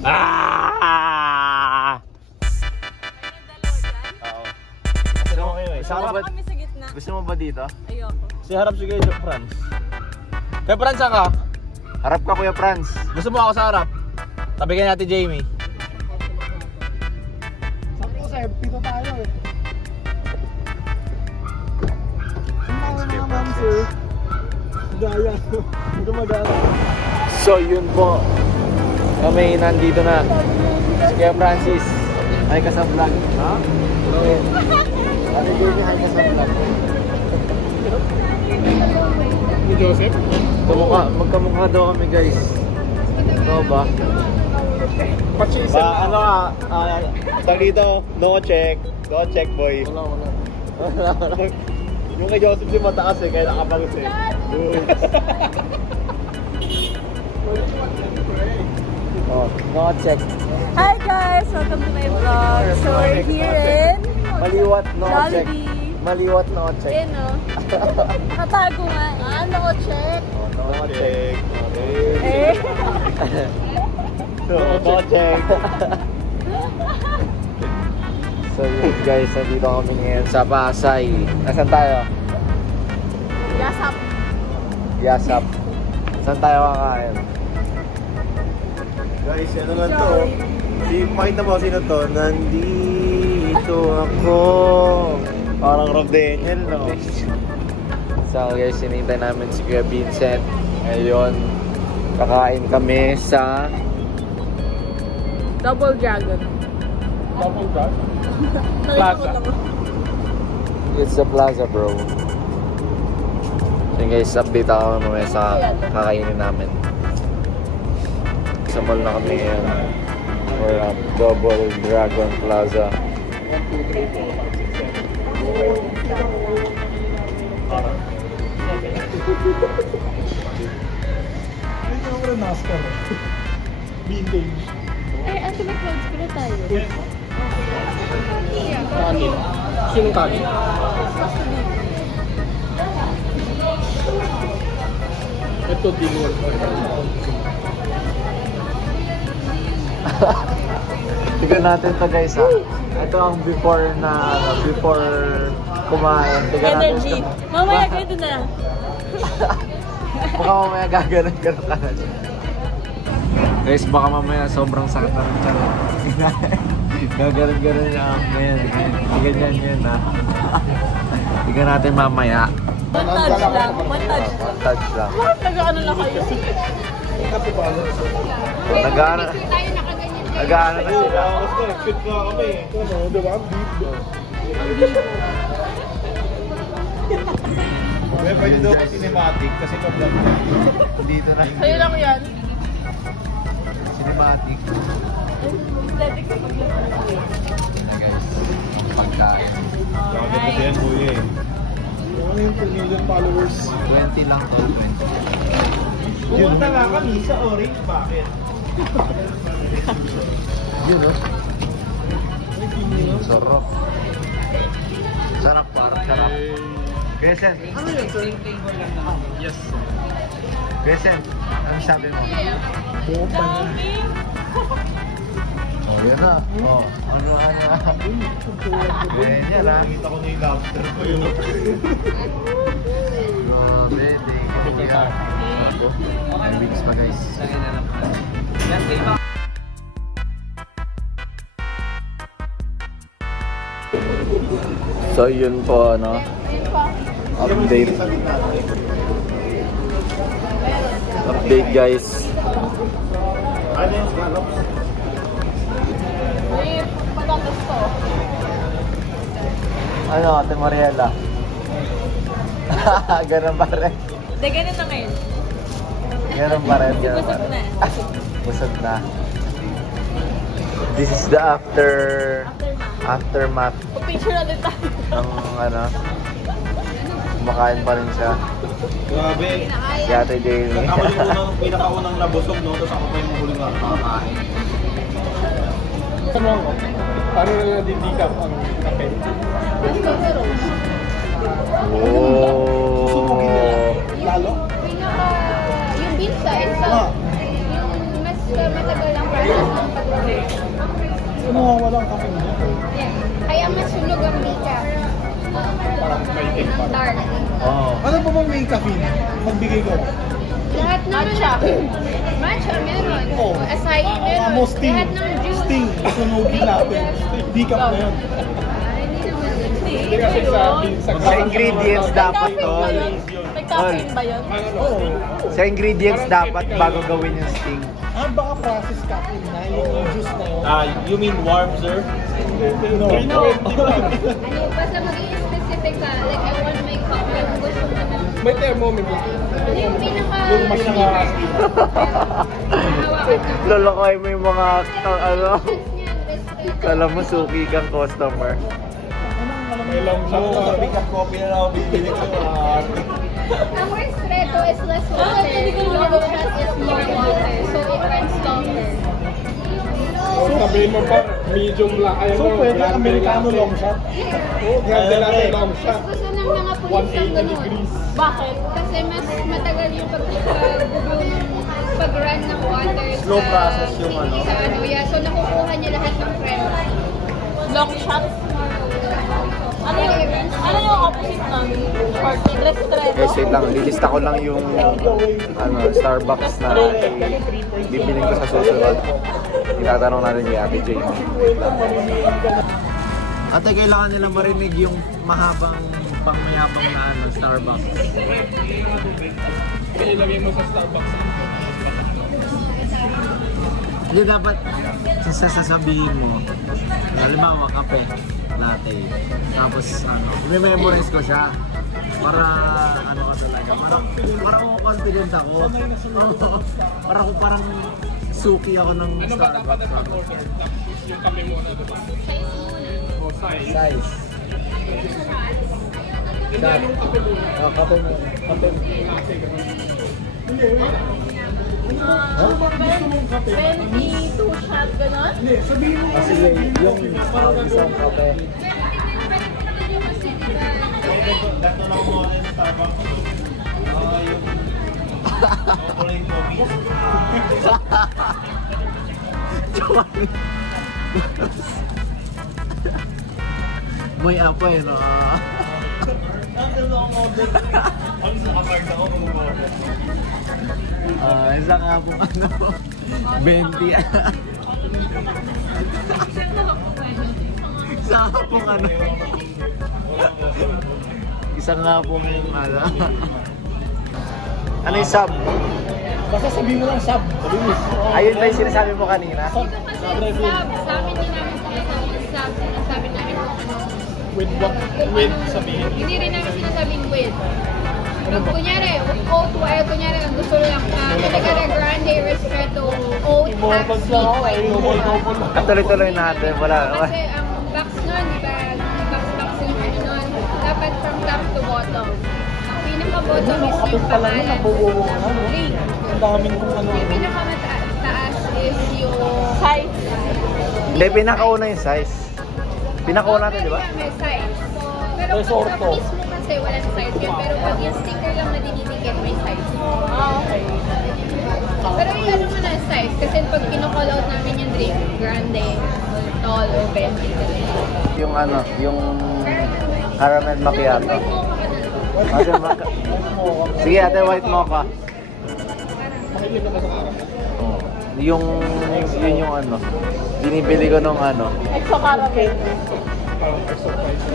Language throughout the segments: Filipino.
Ah! Kami sa gitna. Gusto mo ba dito? Ayoko. Si harap si Kuya Franz. Kuya Franz, saan ka? Harap ka, Kuya Franz. Gusto mo ako sa harap? Tabi ka natin, Jamie. Sakto sir, dito tayo eh. Sumawa naman sir. Gaya. Gumagana. So yun po. Kami nandito na. Si Kuya Francis. Hi ka sa vlog. Ha? Ate Jamie, hi ka sa vlog. Ni Joseph? Magkamukha daw kami guys. Ito ba? Ano ka? Tag dito, no check. No check, boy. Wala. Yung kay Joseph yung mataas eh, kaya nakapalos eh. Oh, no check. Hi guys! Welcome to my vlog. So we're here in Maliwat no check. Jollibee. Maliwat no check. Ayan o. Nakatago nga. No check. No check. Eh. No check. So yun guys, nandito kami ngayon sa Pasay. Nasaan tayo? Yasap. Yasap. Saan tayo kakain? Guys, ano naman to? Pakita mo sino to. Nandito ako. Parang Rob Daniel, no? So guys, sinintay namin si Kuya Vincent. Ngayon, kakain kami sa Double Dragon. Double gas? Plaza. It's the Plaza, bro. So guys, update ako mamaya sa kakainin namin. Sa mall na kami ngayon. We're at Double Dragon Plaza. 1, 2, 3, 4, 5, 6, 7. Ayun yung ako NASCAR. Vintage. Ay, ante may clouds pala tayo. Kanin. Sinong kanin? Ito din yun. Tignan natin to guys ha. Ito ang before kumain. Tignan natin Energy. ito. Mamaya ganito na lang. Baka mamaya gaganon-ganon ka na. Guys, baka mamaya sobrang sakit na rin siya. Gaganon-ganon niya. Ganyan yun ha. Tignan natin mamaya. One touch lang. One touch. One touch lang. Bakit nag-ano lang kayo? Nag-ano na sila. Fit na kami. Ano, diba? Ang beat. May pwede daw cinematic kasi pa-vlog na. Dito na. Sa'yo lang yan. Cinematic. Aesthetic sa pag-vlog. Na guys. Pagkain. Bakit kasi yan, kuya eh. Ano yung 2 million followers? 20 lang to. 20. Pumunta nga kami sa Orange, bakit? Yun o. Sarap. Sarap, parang sarap. Crescent. Ano yun, sir? Yes. Crescent. Ano sabi mo? Bomba na. Oh, yan na. Oh, ano. Ganyan na. Nakita ko na yung lobster ko yun. Grabe, thank you. May weeks pa guys. So yun po ano. Update. Update guys. Ano yung scallops? May patatas to. Ano, Ate Mariela? Ganun pa rin. Hindi, ganun na ngayon. Ganun pa rin. Ganun pa Busog rin. na. Busog na. This is the aftermath Picture ulit tayo. ng ano. Kumakain pa rin siya. Grabe. Si Ate Jamie. Ako yung pinakaunang nabusog, no? Tapos ako pa yung huling nakakain. Tanong ko. Paano na nadidikap ang kape? Oh. Lalo? Yung bean size, yung mas matagal lang para Ano nga walang kape niya? Kaya masunog ang mika. Parang kaitin pa. Dark. Oo. Ano pa bang may caffeine? Pagbigay ko. Lahat naman. Matcha meron. Oh. Acai meron. Mo sting. Lahat ng juice. Sting. Sunugin natin. Decaf na yun. Hindi kasi Sa ingredients dapat, tol. May caffeine ba yun? Oo. Sa ingredients dapat bago gawin yung sting. Baka processed caffeine na yung juice na yun. You mean warm, sir? No. Ano, basta maging specific ka. Like, I want my coffee. Kung gusto mo na. May thermometer. Yung pinaka... Yung pinaka... Lolokoy mo yung mga, ano, kala mo suki kang customer. May long shot na sa pick-up coffee na ako bibili ko. Ang ristretto is less water. Long shot is more water. So, it runs longer. Sabihin mo pa, medium lang. Ayaw So, mo, pwede grande Americano latte. long shot? Oo, grande latte long shot. Gusto ng mga pulis ang 180 ganun. degrees. Bakit? Kasi mas matagal yung pag-run ng water Slow process yung ano. Sa ano, yeah. So, nakukuha niya lahat ng cream. Long shot? Ano yung opposite ng short? Ristretto? Guys, wait lang. Lilista ko lang yung Starbucks na bibiling ko sa susunod. Itatanong natin kay Ate Jane. Ate, kailangan nila marinig yung mahabang pangmayabang na Starbucks. Ilagay mo sa Starbucks. Hindi dapat sasabihin mo. Halimbawa, kape, latte. Tapos, i-memorize ko siya. Para, ano ka talaga, parang confident ako. Parang suki ako ng Starbucks. Dapat pag-order. Tapos yung kape mo na diba? O size. Size. Hindi yung kape mo. Kape mo. Kape mo. 22 shot, gano'n? Hindi, sabihin mo Kasi yung isang kape. Dato lang mo yung Starbucks. Yung chocolate coffee. May apo eh, no? Nandun ako order. Ang nakapag ako mag-order. Isa nga pong 20. Isa nga pong Isa nga pong ano yung sub? Basta sabihin mo lang sub. Ayun ba yung sinasabi mo kanina? Ito kasi sab. Sa amin din namin sab. Sinasabi namin kung ano. With what? With sabihin. Hindi rin namin sinasabing with. Pag kunyari, oat, while kunyari, ang gusto lang, Caligara Grande, Ristretto, oat, half sweet. Tuloy-tuloy natin. Wala. Kasi ang box nun, di ba, box yung ano nun, dapat from top to bottom. Ang pinaka-bottom is yung pangalan ng drink. Ang daming kung ano. Yung pinaka-mataas is yung Size. Hindi, pinakauna yung size. Pinakauna natin, di ba? May size. Pero pag sa mismo kasi walang size yun. Pero pag yung sticker lang na dinidikit, may size. Okay. Pero yung ano mo na size. Kasi pag kinocall out namin yung drink, grande, tall, or 20. Yung yung caramel macchiato. Sige, ate, white mocha. Oh. Yun yung binibili ko nung Exo caramel.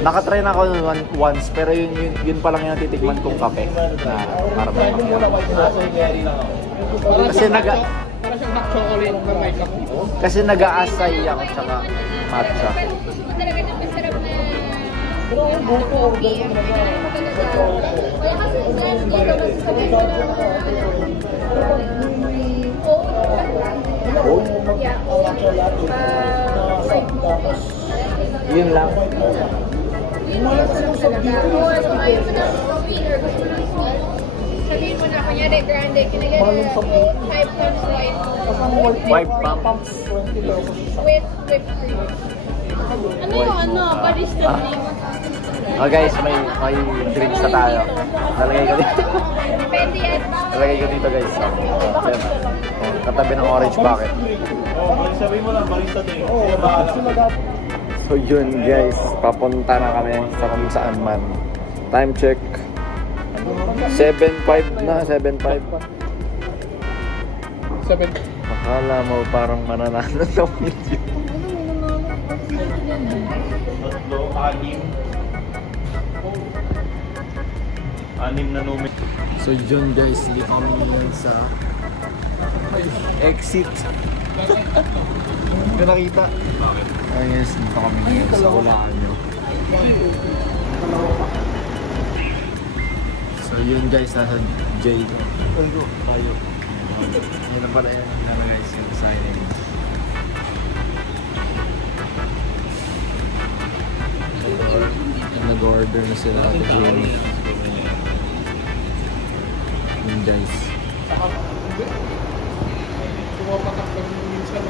nakatry na ako once, pero yun pa lang yung titikman kong kape na caramel macchiato. Kasi Para siyang hot chocolate na may kape. kasi nag-aasay ako tsaka matcha. Pero gusto mo talaga ng masarap na coffee. Ang pinaka maganda. Kaya kasi dyan dito, masasabihin ko na oat. Yeah, oat. White mocha. Yun lang. Yun yung masarap talaga. Or kung ayaw mo ng sweet or gusto mo ng sweet, sabihin mo na, kunyari grande, kinagyan na 5 pumps white. White pump. With whipped cream. Ano yung ano? Barista drink? Oh guys, may drinks na tayo. Nalagay ko dito. Pwede yan. Nalagay ko dito guys. Yan. Katabi ng orange bucket. Sabihin mo lang, barista din. Oo, bahala. So yun guys, papunta na kami sa kung saan man. Time check. 7:05 na, 7:05 pa. 7. Akala mo parang mananalo ng video. Tatlo, anim na numero. So yun guys, hindi kami ngayon sa exit. Hindi ko nakita. Bakit? Ay yes, dito kami ngayon sa hulaan nyo. So yun guys, nasa J. Tayo. Yun na pala yan. Yan na guys, yung signing. Nag-order na sila at Jamie. Yun guys. Pumapatak lang minsan.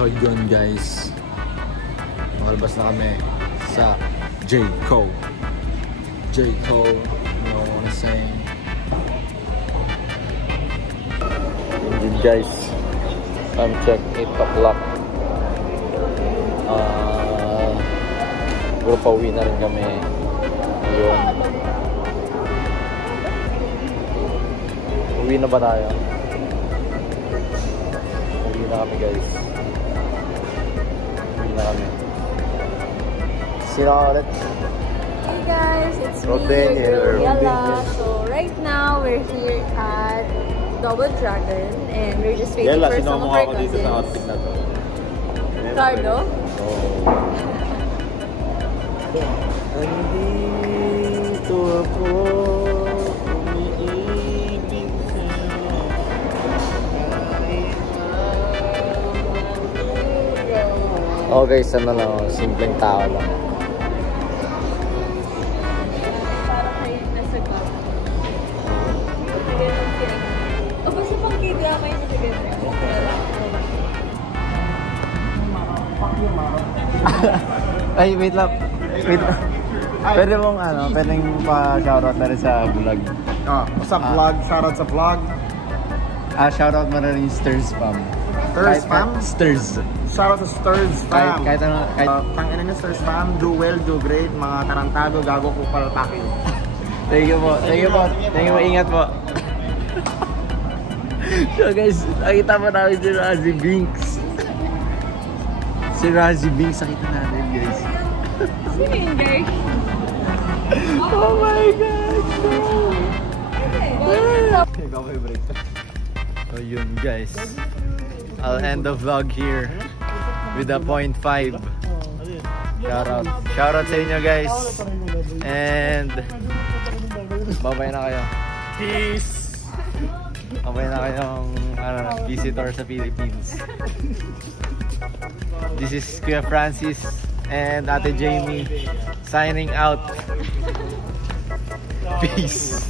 So yun guys, makalabas na kami sa J.Co. J.Co, you know what I'm saying? Yun guys, time check 8 o'clock. Siguro pauwi na rin kami ngayon. Uwi na ba tayo? Uwi na kami guys. Sino ka ulit? Hey guys, it's me, Robin your here. girl Yala. So right now we're here at Double Dragon and we're just waiting Yala, for sino some of mo our ako dito sa cousins. outfit na to? Carlo? Andito ako, umiibig sa'yo. Oh guys, ano lang, simpleng tao lang. Parang kayo nasa club. O basta pang k-drama yung nasa ganun. Ay, wait lang. Wait lang. Pwede mong ano, pwedeng pa-shoutout na rin sa vlog. What's up, vlog? Shoutout sa vlog. Shoutout mo na rin yung Stirs Fam. Stirs Fam? Stirs. Shoutout sa Stirs Fam. Kahit ano, kahit... Tangina niyo, Stirs Fam. Do well, do great. Mga tarantado, gago ko palpakin. Thank you po. Thank you po. Thank you po. Ingat po. So guys, nakita mo namin si Razzie Binks. Si Razzie Binks, nakita natin guys. Sino yun guys? Oh my God! So yun guys, I'll end the vlog here with a 0.5. Shoutout sa inyo guys. And babay na kayo. Peace! Babay na kayong visitor sa Philippines. This is Kuya Francis and Ate Jamie signing out. Peace.